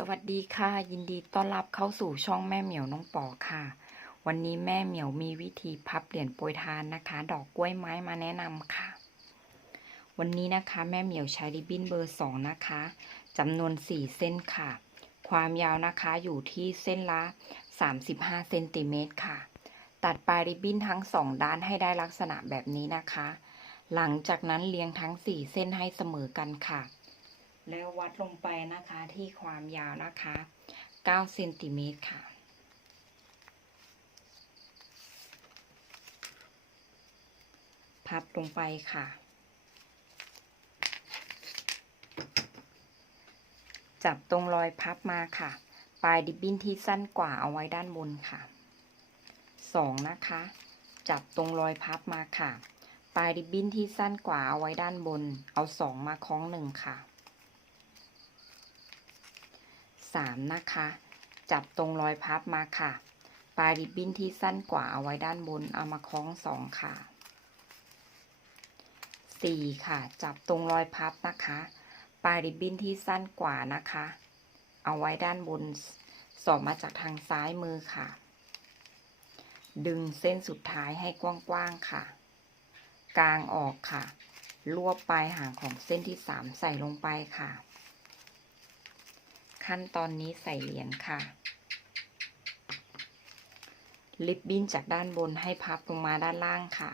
สวัสดีค่ะ ยินดีต้อนรับเข้าสู่ช่องแม่เหมียวน้องปอค่ะ วันนี้แม่เหมียวมีวิธีพับเหรียญโปรยทานนะคะ ดอกกล้วยไม้มาแนะนำค่ะ วันนี้นะคะแม่เหมียวใช้ริบบิ้นเบอร์สองนะคะจำนวน4เส้นค่ะ ความยาวนะคะอยู่ที่เส้นละ35เซนติเมตรค่ะ ตัดปลายริบบิ้นทั้ง2ด้านให้ได้ลักษณะแบบนี้นะคะ หลังจากนั้นเรียงทั้ง4เส้นให้เสมอกันค่ะ แล้ววัดลงไปนะคะที่ความยาวนะคะ9เซนติเมตรค่ะ พับลงไปค่ะ จับตรงรอยพับมาค่ะ ปลายดิบบิ้นที่สั้นกว่าเอาไว้ด้านบนค่ะ 2 นะคะ จับตรงรอยพับมาค่ะ ปลายดิบบิ้นที่สั้นกว่าเอาไว้ด้านบน เอา 2 มาคล้องหนึ่งค่ะ 3 นะคะ จับตรงรอยพับมาค่ะ ปลายริบบิ้นที่สั้นกว่าเอาไว้ด้านบนเอามาคล้องสองค่ะ 4 ค่ะ จับตรงรอยพับนะคะ ปลายริบบิ้นที่สั้นกว่านะคะ เอาไว้ด้านบนสอบมาจากทางซ้ายมือค่ะ ดึงเส้นสุดท้ายให้กว้างๆค่ะ กลางออกค่ะ รวบปลายหางของเส้นที่ 3 ใส่ลงไปค่ะ ขั้นตอนนี้ใส่เหรียญค่ะ ลิบบิ้นจากด้านบนให้พับลงมาด้านล่างค่ะ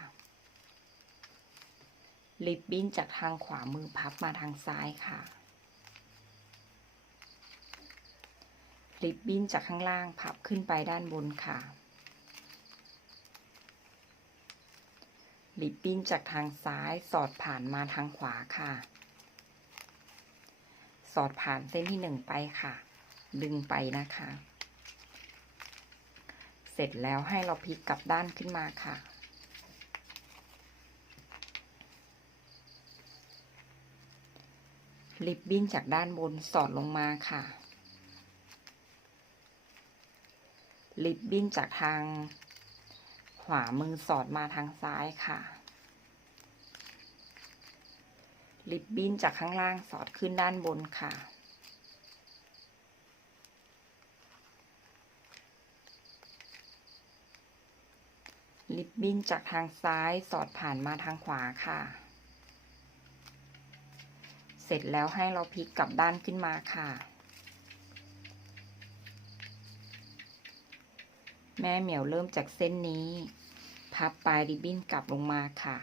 ลิบบิ้นจากทางขวามือพับมาทางซ้ายค่ะ ลิบบิ้นจากข้างล่างพับขึ้นไปด้านบนค่ะ ลิบบิ้นจากทางซ้ายสอดผ่านมาทางขวาค่ะ สอดผ่านเส้นที่หนึ่งไปค่ะ ดึงไปนะคะ เสร็จแล้วให้เราพลิกกลับด้านขึ้นมาค่ะลิบบิ้นจากด้านบนสอดลงมาค่ะลิบบิ้นจากทางขวามือสอดมาทางซ้ายค่ะ ลิบบิ้นจากข้างล่างสอดขึ้นด้านบนค่ะลิบบิ้นจากทางซ้ายสอดผ่านมาทางขวาค่ะ เสร็จแล้วให้เราพลิกกลับด้านขึ้นมาค่ะ แม่เหมียวเริ่มจากเส้นนี้ พับปลายริบบิ้นกลับลงมาค่ะ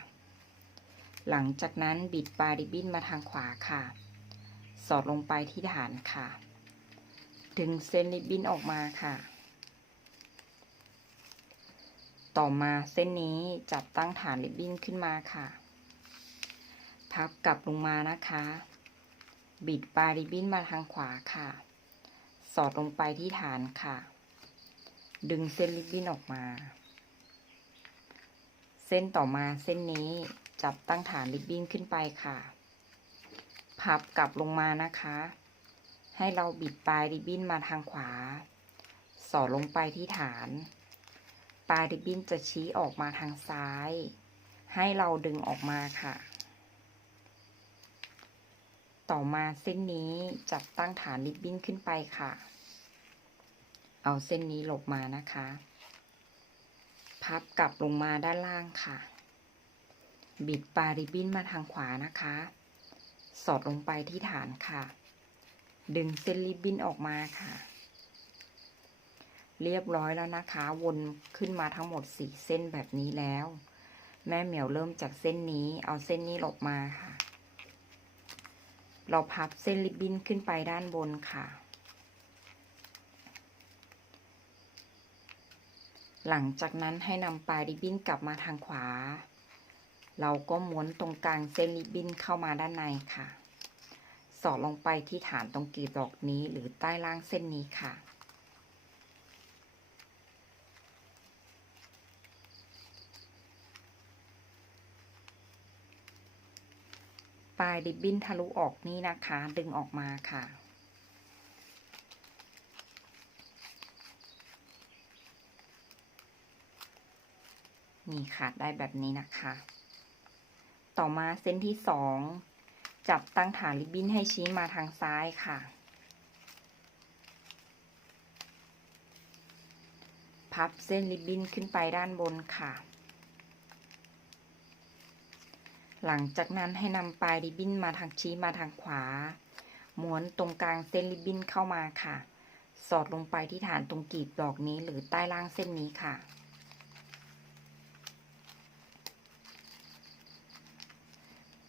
หลังจากนั้นบิดปลายริบบิ้นมาทางขวาค่ะ สอดลงไปที่ฐานค่ะ ดึงเส้นริบบิ้นออกมาค่ะ ต่อมาเส้นนี้จับตั้งฐานริบบิ้นขึ้นมาค่ะ พับกลับลงมานะคะ บิดปลายริบบิ้นมาทางขวาค่ะ สอดลงไปที่ฐานค่ะ ดึงเส้นริบบิ้นออกมา เส้นต่อมาเส้นนี้ จับตั้งฐานริบบิ้นขึ้นไปค่ะ พับกลับลงมานะคะ ให้เราบิดปลายริบบิ้นมาทางขวา สอดลงไปที่ฐาน ปลายริบบิ้นจะชี้ออกมาทางซ้าย ให้เราดึงออกมาค่ะ ต่อมาเส้นนี้จับตั้งฐานริบบิ้นขึ้นไปค่ะ เอาเส้นนี้หลบมานะคะ พับกลับลงมาด้านล่างค่ะ บิดปลายริบบิ้นมาทางขวานะคะ สอดลงไปที่ฐานค่ะ ดึงเส้นริบบิ้นออกมาค่ะ เรียบร้อยแล้วนะคะ วนขึ้นมาทั้งหมดสี่เส้นแบบนี้แล้ว แม่เหมียวเริ่มจากเส้นนี้ เอาเส้นนี้หลบมาค่ะ เราพับเส้นริบบิ้นขึ้นไปด้านบนค่ะ หลังจากนั้นให้นำปลายริบบิ้นกลับมาทางขวา เราก็ม้วนตรงกลางเส้นริบบิ้นเข้ามาด้านในค่ะ สอดลงไปที่ฐานตรงกลีบดอกนี้หรือใต้ล่างเส้นนี้ค่ะปลายริบบิ้นทะลุออกนี่นะคะ ดึงออกมาค่ะนี่ค่ะ ได้แบบนี้นะคะ ต่อมาเส้นที่สองจับตั้งฐานริบบิ้นให้ชี้มาทางซ้ายค่ะ พับเส้นริบบิ้นขึ้นไปด้านบนค่ะ หลังจากนั้นให้นำปลายริบบิ้นมาทางชี้มาทางขวาหม้วนตรงกลางเส้นริบบิ้นเข้ามาค่ะ สอดลงไปที่ฐานตรงกีบดอกนี้หรือใต้ล่างเส้นนี้ค่ะ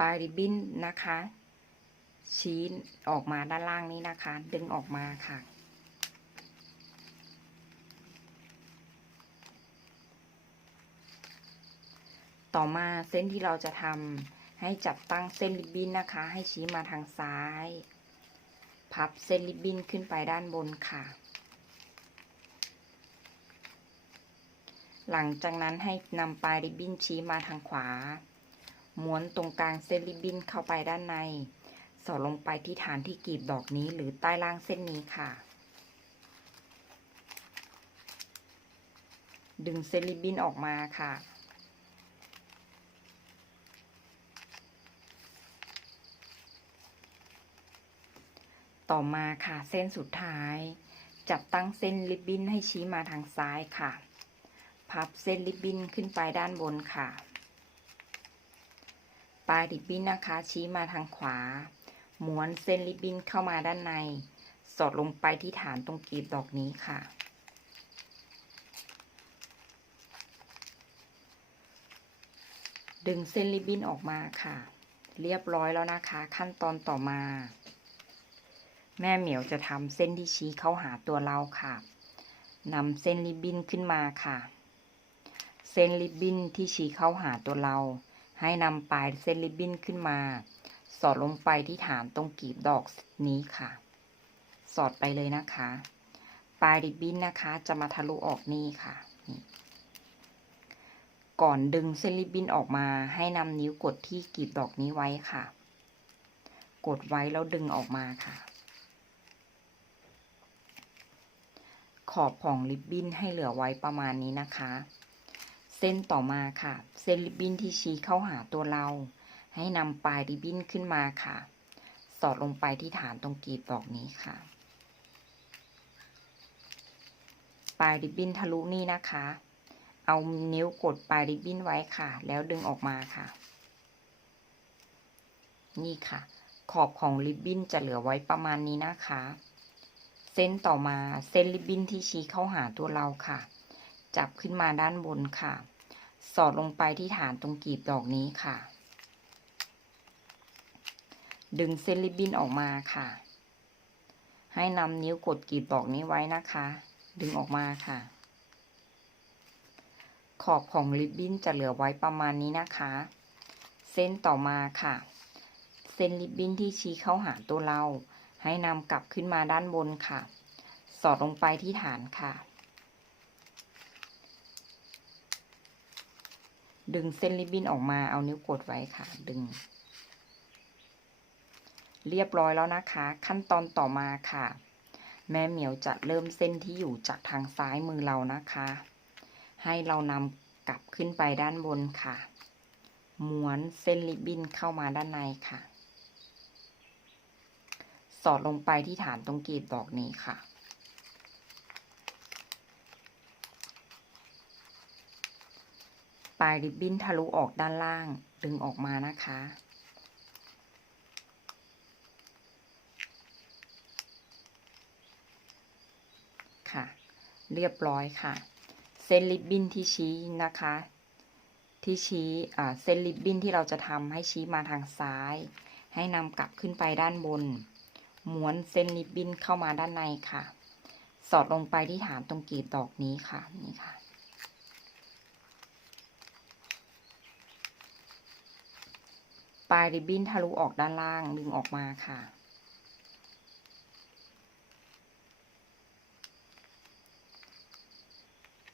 ลายริบบิ้นนะคะ ชี้ออกมาด้านล่างนี้นะคะ ดึงออกมาค่ะ ต่อมาเส้นที่เราจะทำให้จับตั้งเส้นริบบิ้นนะคะ ให้ชี้มาทางซ้าย พับเส้นริบบิ้นขึ้นไปด้านบนค่ะหลังจากนั้นให้นำปลายริบบิ้นชี้มาทางขวา ม้วนตรงกลางเส้นริบบิ้นเข้าไปด้านใน สอดลงไปที่ฐานที่กีบดอกนี้หรือใต้ล่างเส้นนี้ค่ะ ดึงเส้นริบบิ้นออกมาค่ะ ต่อมาค่ะเส้นสุดท้าย จับตั้งเส้นริบบิ้นให้ชี้มาทางซ้ายค่ะ พับเส้นริบบิ้นขึ้นไปด้านบนค่ะ ปลายริบบิ้นนะคะ ชี้มาทางขวา ม้วนเส้นริบบิ้นเข้ามาด้านใน สอดลงไปที่ฐานตรงกลีบดอกนี้ค่ะ ดึงเส้นริบบิ้นออกมาค่ะ เรียบร้อยแล้วนะคะ ขั้นตอนต่อมา แม่เหมียวจะทำเส้นที่ชี้เข้าหาตัวเราค่ะนำเส้นริบบิ้นขึ้นมาค่ะ เส้นริบบิ้นที่ชี้เข้าหาตัวเรา ให้นำปลายเส้นริบบิ้นขึ้นมา สอดลงไปที่ฐานตรงกลีบดอกนี้ค่ะ สอดไปเลยนะคะ ปลายริบบิ้นนะคะ จะมาทะลุออกนี่ค่ะ ก่อนดึงเส้นริบบิ้นออกมา ให้นำนิ้วกดที่กลีบดอกนี้ไว้ค่ะ กดไว้แล้วดึงออกมาค่ะ ขอบของริบบิ้นให้เหลือไว้ประมาณนี้นะคะ เส้นต่อมาค่ะ เส้นริบบิ้นที่ชี้เข้าหาตัวเรา ให้นำปลายริบบิ้นขึ้นมาค่ะ สอดลงไปที่ฐานตรงกลีบดอกนี้ค่ะ ปลายริบบิ้นทะลุนี่นะคะ เอานิ้วกดปลายริบบิ้นไว้ค่ะ แล้วดึงออกมาค่ะ นี่ค่ะ ขอบของริบบิ้นจะเหลือไว้ประมาณนี้นะคะ เส้นต่อมาเส้นริบบิ้นที่ชี้เข้าหาตัวเราค่ะจับขึ้นมาด้านบนค่ะ สอดลงไปที่ฐานตรงกีบดอกนี้ค่ะ ดึงเส้นริบบิ้นออกมาค่ะ ให้นำนิ้วกดกีบดอกนี้ไว้นะคะ ดึงออกมาค่ะ ขอบของริบบิ้นจะเหลือไว้ประมาณนี้นะคะ เส้นต่อมาค่ะ เส้นริบบิ้นที่ชี้เข้าหาตัวเรา ให้นำกลับขึ้นมาด้านบนค่ะ สอดลงไปที่ฐานค่ะ ดึงเส้นริบบิ้นออกมาเอานิ้วกดไว้ค่ะ ดึง เรียบร้อยแล้วนะคะ ขั้นตอนต่อมาค่ะ แม่เหมียวจะเริ่มเส้นที่อยู่จากทางซ้ายมือเรานะคะ ให้เรานำกลับขึ้นไปด้านบนค่ะ ม้วนเส้นริบบิ้นเข้ามาด้านในค่ะ สอดลงไปที่ฐานตรงกลีบดอกนี้ค่ะ ปลายริบบิ้นทะลุออกด้านล่างดึงออกมานะคะ ค่ะ เรียบร้อยค่ะ เส้นริบบิ้นที่ชี้นะคะ ที่ชี้เส้นริบบิ้นที่เราจะทำให้ชี้มาทางซ้าย ให้นำกลับขึ้นไปด้านบน ม้วนเส้นริบบิ้นเข้ามาด้านในค่ะ สอดลงไปที่ฐานตรงกลีบดอกนี้ค่ะ นี่ค่ะ ปลายริบบิ้นทะลุออกด้านล่างดึงออกมาค่ะ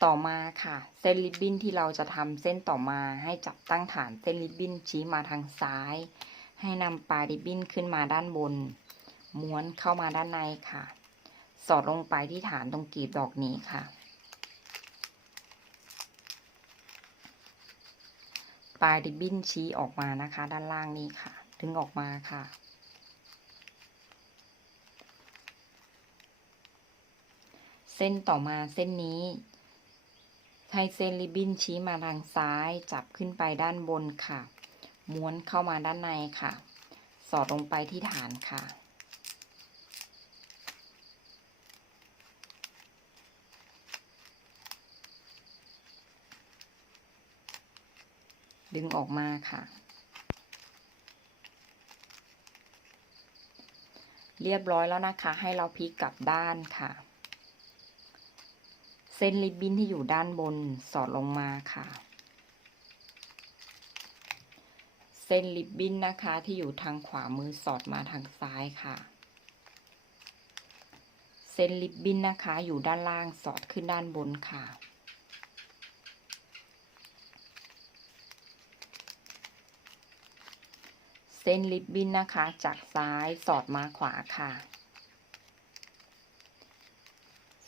ต่อมาค่ะ เส้นริบบิ้นที่เราจะทำเส้นต่อมาให้จับตั้งฐานเส้นริบบิ้นชี้มาทางซ้าย ให้นำปลายริบบิ้นขึ้นมาด้านบน ม้วนเข้ามาด้านในค่ะ สอดลงไปที่ฐานตรงกลีบดอกนี้ค่ะ ปลายริบบิ้นชี้ออกมานะคะ ด้านล่างนี้ค่ะ ดึงออกมาค่ะ เส้นต่อมาเส้นนี้ให้เส้นริบบิ้นชี้มาทางซ้ายจับขึ้นไปด้านบนค่ะ ม้วนเข้ามาด้านในค่ะ สอดลงไปที่ฐานค่ะ ดึงออกมาค่ะ เรียบร้อยแล้วนะคะ ให้เราพลิกกลับด้านค่ะ เส้นริบบิ้นที่อยู่ด้านบนสอดลงมาค่ะ เส้นริบบิ้นนะคะที่อยู่ทางขวามือสอดมาทางซ้ายค่ะ เส้นริบบิ้นนะคะอยู่ด้านล่างสอดขึ้นด้านบนค่ะ ส้นริบบิ้นนะคะ จากซ้ายสอดมาขวาค่ะ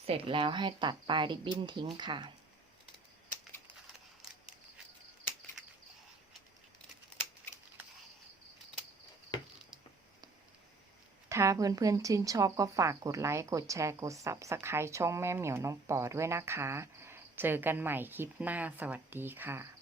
เสร็จแล้วให้ตัดปลายริบบิ้นทิ้งค่ะ ถ้าเพื่อนๆชื่นชอบก็ฝากกดไลค์ กดแชร์ กด Subscribe ช่องแม่เหมียวน้องปอด้วยนะคะ เจอกันใหม่คลิปหน้าสวัสดีค่ะ